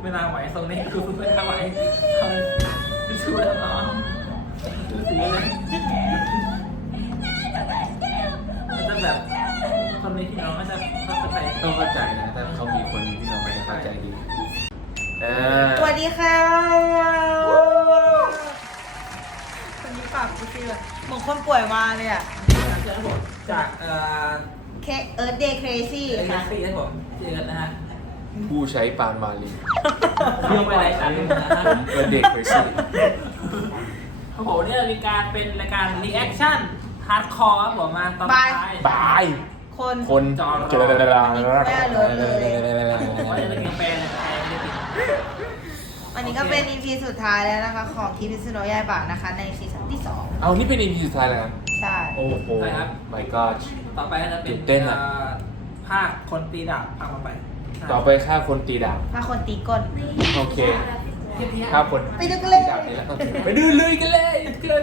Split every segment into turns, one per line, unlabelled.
ไม่น่าไหวทรงนี้คือไม่น่าไหวทำชูแล้วน้องดูสีเลยมันจะแบบคนในที่น้องก็จะเข้าใจ
ต้องเข้าใจนะถ้าเขามีคนมีพี่น้องมันจะเข้าใจดีเออ
สวัสดีค่ะคนนี้ปากกูซีแบบเหมือนคนป่วยมาเลยอะ
จากเอ่อ
เคเอิร์ธเดย์เครซี่
เอเจ
ค่ะ
นซี่ครับผมเจอกันนะฮะ
ผู้ใช้ปานวาลี
เรื่องไปหลายชั้นนะฮะ
เออเด็กเคยสิ
ครับผมเนี่ยมีการเป็นรายการรีแอคชั่นฮาร์ดคอร์ครับผมมาตอนท้าย
บาย
คน
คนเจอ
ว่าจะเป็นแฟนอะไรแฟนไม่ได้ติด
วันนี้ก็เป็น EP สุดท้ายแล้วนะคะ ของคิมิสโนะยายบะนะคะ ในซีซั่นที่
เอานี่เป็น EP สุดท้ายแล้วนะ
2ใช่
โอ้โห my god
ต่อไปก็จะเป็น
ตื่นเต้นอะ
อ่อภาคคนตีดาบภาคต่อไป
ต่อไปฆ่าคนตีดาบ
ถ้าคนตีก้น
โอเคฆ่าคน
ไปดูกันเลย
ตีดาบนี่แล้วไปดูเลยกันเลยเกิน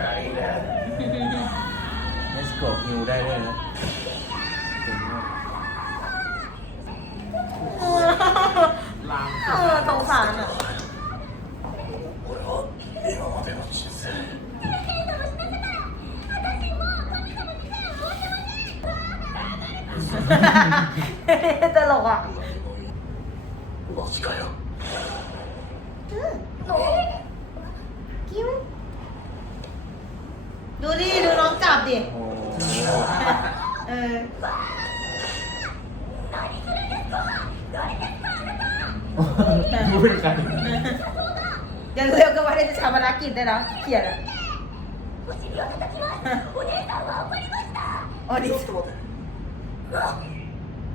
ไร
นะ Let's
go ฮิว
ได้ด้วยนะ
บดิ
โอ้
เออ
ดูเป็นใคร
ยังเร็วก็ว่าได้จะชาปนกิจได้แล้วเขียนอ่ะお兄
ちょっと待て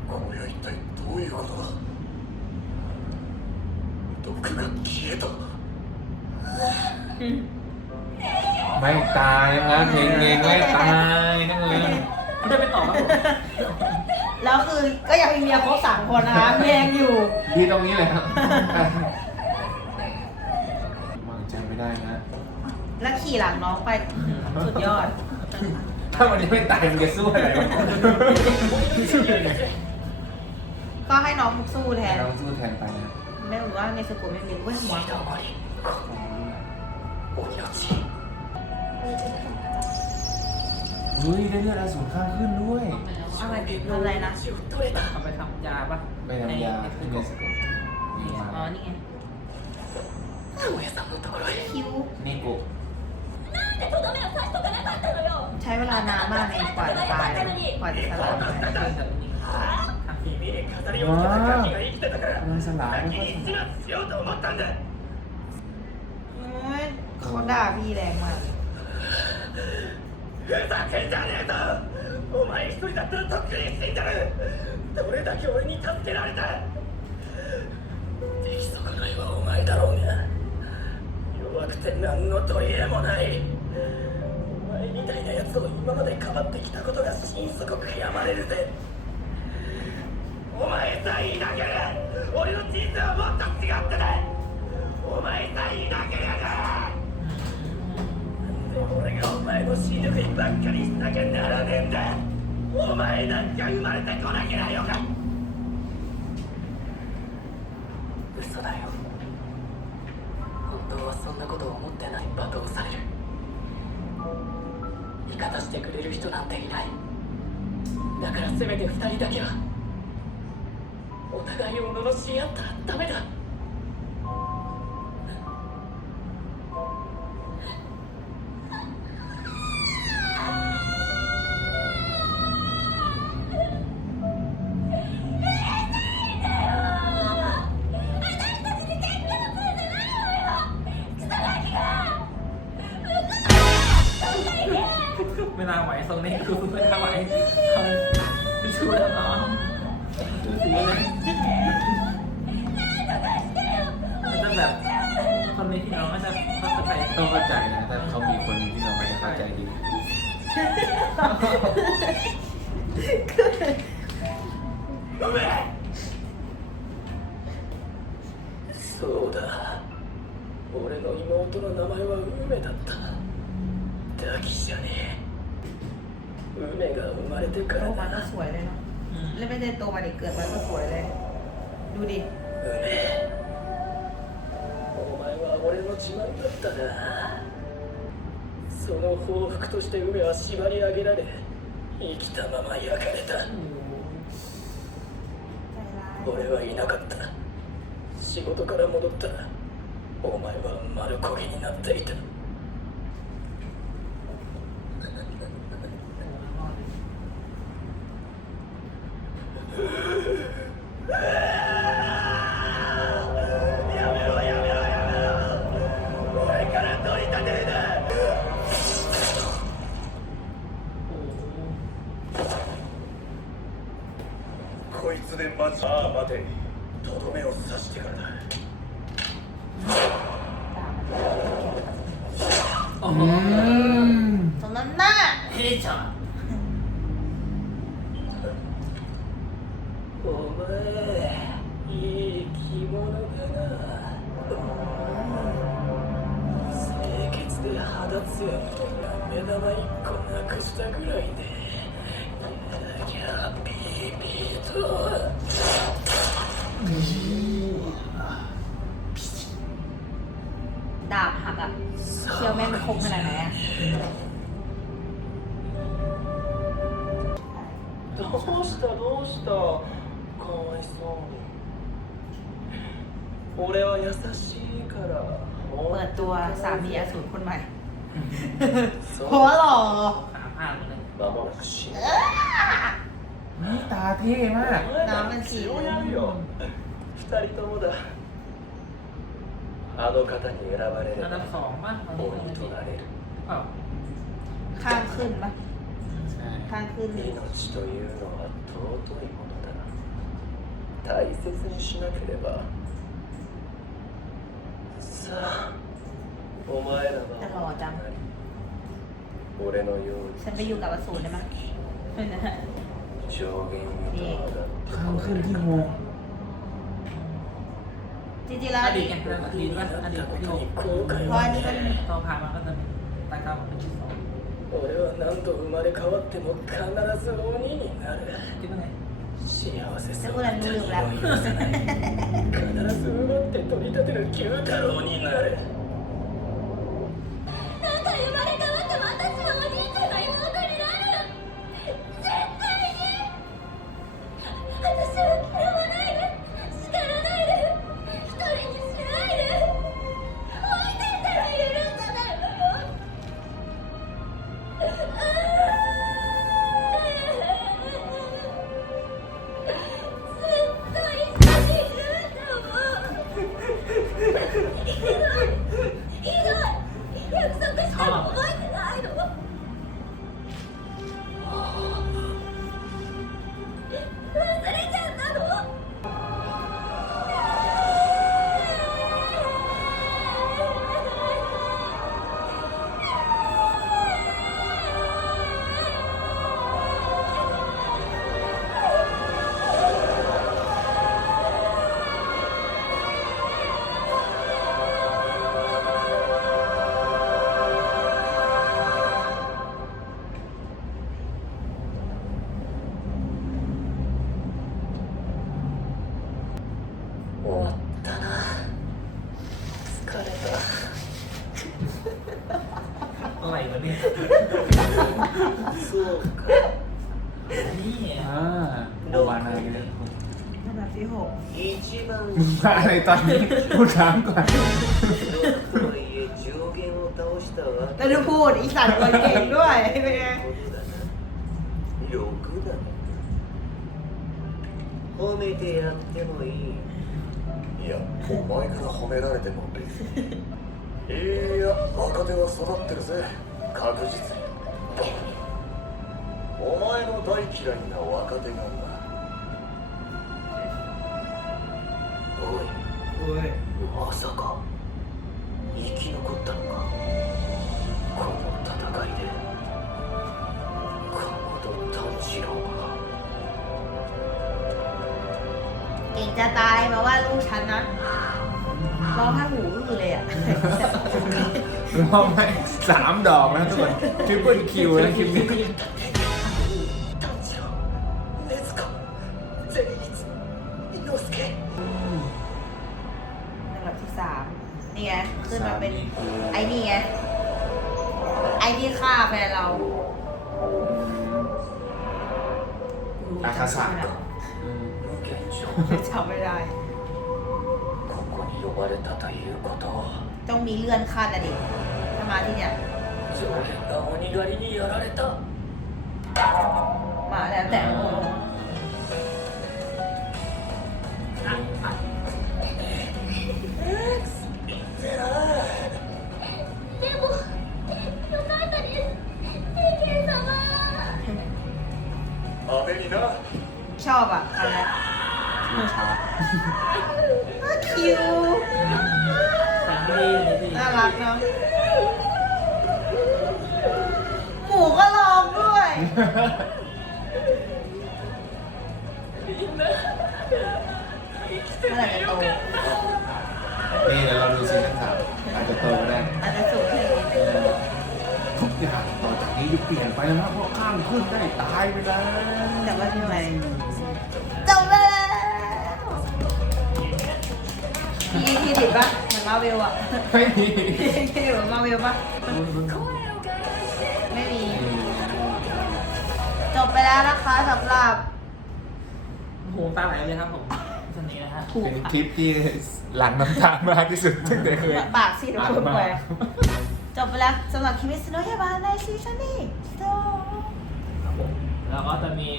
これは一体どういうことだ毒が消えた
ไม่ตายนะเงงเงงไม่ตายนั่นเลย
ไม่ได้ไปต่อครับ
แล้วคือก็ยังมีเมียครบสามคนนะคะเมียงอยู่
ดีตรงนี้เลยครับวางใจไม่ได้นะ
แล้วขี่หลังน้องไปสุดยอด
ถ้าวันนี้ไม่ตายมันจะสู้อะไรกู
ก็ให้น้องสู้แทน
น้องสู้แทนไปนะ
ไม่รู้ว่าในสกุลไม่มีเว้นหัว
เฮ้ยได้เลือดอสูงข้างขึ้นด้วย
อะไรอะไรนะ
เอาไปทำยาปะ
ไปทำยาที่เม
ส
โก
อ๋อ นี่ไงคิว
เมโกะ
ใช้เวลานานมากในกว่าจะตายกว่าจะสลาย
ว้า
วมันสลายไม่ค่อยสลาย
เขาด่าพี่แรงมาก
ふざけんじゃねえぞお前一人だったらとっくに死んでる。どれだけ俺に助けられた出来損ない。はお前だろうが弱くて何の取り柄もない。お前みたい。な奴を今までかばってきたことが心底悔やまれるぜばっかりしなきゃならねえんだ。お前なんか生まれてこなきゃよか嘘だよ。本当はそんなことを思ってない罵倒される。味方してくれる人なんていない。だからせめて二人だけはお互いを罵り合ったらダメだ。
เวลาไหวทรงนี้คือเวลาไหวเขาจะชูแล้วน้องดูสีเลยมันจะแบบคนนี้ที่น้องก็จะเข้าใจ
ต้องเข้าใจนะ ถ้าเขามีคนที่เราไม่ได้เข้าใจดี
梅そうだ俺の妹の名前は梅だったダキじゃねえ 梅が生まれてか
โต
ら
มาก็
な
สวยเลยเนาะ
อืม
แล้วไม่ได้โตมาดิเกิดมาก็สวยเลย ดูดิ
梅お前は俺の自慢だったなその報復として梅は縛り上げられ生きたまま焼かれた
ใจร้าย
俺はいなかった仕事から戻ったらお前は丸焦げになっていた いつで待ちああ待てとどめを刺してからだ
んそのま
お前いい着物だな清潔で肌ツヤと目玉一個なくしたぐらいでや
ดาบหักอ่ะเคี้ยวแม่งมันคมขนาดไหนอ่ะ
どうしたどうしたかわいそうに俺は優しいから
เปิดตัวสามีอสูรคนใหม่
そう
หัวหล่อ
ขาพาดหมดเลย
間もなく死ぬ
นี่ตาเท่มาก
น้ำมันสี
をやるよ二人ともだあの方に選ばれれ
อันดับ
ば
สองป่ะตอนนี้
鬼となれる
เปล่า
ข้างขึ้นปะ
ใช่
ข้างขึ้น
命というのは尊いものだな大切にしなければさあお前らは
จะหล่อจัง
俺のよう
ฉันไปอยู่กับอสูรได้ไหม
に 上限にと上がって
ข้างขึ้นที่หก
จริงๆแล้ว
อ
อ
ดี
ดี
ต
ต
ไงอดีตว่าอดีตที่หก
後悔
เพราะ
は
อันนี้มัน
ตอนผ่านมาก็จะตาขาวเป็นชิ้นสอง
俺は何度生まれ変わっても必ず鬼になる
คิดว่าไง
幸せ
จะ
そう
พูดอะไร
な
ไม่รู้
他
เรื่อง
人
แล้ว
を許さない必ず奪って取り立てる九太郎になる
susu ああ、あれ、たぶん、も
う何個
ある那就泼我的
一伞的冰块。六的，褒めてやってもいい。
いや、お前から褒められても別に。いや、若手は育ってるぜ、確実に。お前の大嫌いな若手がな
おい
โอ้ย
まさか生き残ったのかこの戦いで鎌田炭治郎が
เก่งจะตายมาว่าลูกฉันนะร้องให้หูอื้อเลยอ่ะ
รอบไปสามดอกนะทุกคนทริปเปิลคิวนะคลิปนี้
ที่ฆ่าแฟนเรา
อาคาสะ
無限上
จำไม่ได้
ここに呼ばれたということは
ต้องมีเลื่อนขั้นอะดิถ้ามาที่เนี่ย
上限が鬼狩りにやられた
มาแล้วแต่ อบอะอะไร
ช้า
น่าคิว
แต่ไม่ดีเลยสิ
น่ารักเนาะหมูก็ร้องด้วย เมื่อไหร่จะโต
นี่เดี๋ยวเราดูซีซั่นสามอาจจะโตก็ได้
อาจจะสูงขึ้นอีกนิดนึง
ทุกอย่างต่อจากนี้จะเปลี่ยนไปแล้วนะเพราะข้ามขึ้นได้ตายไปแล้ว
แต่ว่าทำไม มีเครดิตปะเหมือนมาเวลอะ
ไม่มี
มีเครดิตเหมือนมาเวลปะไม่มี จบไปแล้วนะคะสำหรับ
โหตาไหลเลยครับผมสนี้นะฮะ
ถูก
เป็น
ค่ะ
คลิปที่หลังน้ำตามากที่สุดตั้งแต่เคย
ปากซีดพูดไปจบไปแล้วสำหรับคิมิสโนะยาบาในซีซั่นนี้จบ
ครับผมแล้วก็จะมี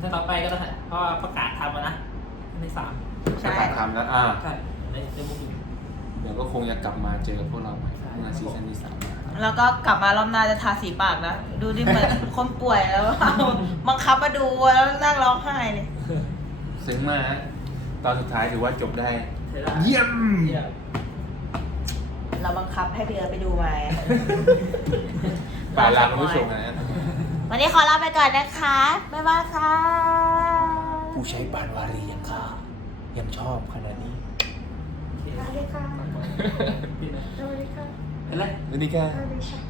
ถ้าต่อไปก็จะเพราะว่าประกาศทำมานะในสาม
จะ
ใช่
ถ่ายทำแล้วอ่า
ใช่ในในมุมอื่น
เดี๋ยวก็คงจะกลับมาเจอพวกเราใหม่
ใช่
เมื่อซีซั่นที่สามนะครับ
แล้วก็กลับมารอบหน้าจะทาสีปากนะดูดิเหมือน คนป่วยแล้วเอาบังคับมาดูแล้วนั่งร้องไห้เลย
ซึ้งมากฮะตอนสุดท้ายถือว่าจบได้
ใช่ได้
เยี่ยม
เยี่ยม
เราบังคับให้เบียร์ไปดูมาไง
ป่าลาคุณผู้ชมนะฮะ
วันนี้ขอลาไปก่อนนะคะ บ๊ายบายค่ะ
ผู้ใช้ปานวารีอ ย่างข้ายังชอบขนาดนี้
สวัสดีค่ะ
ปิดไหม
สวัสดีค่ะ
เห็นไร
สวัสดีค่ะ
สวัสดีค่ะ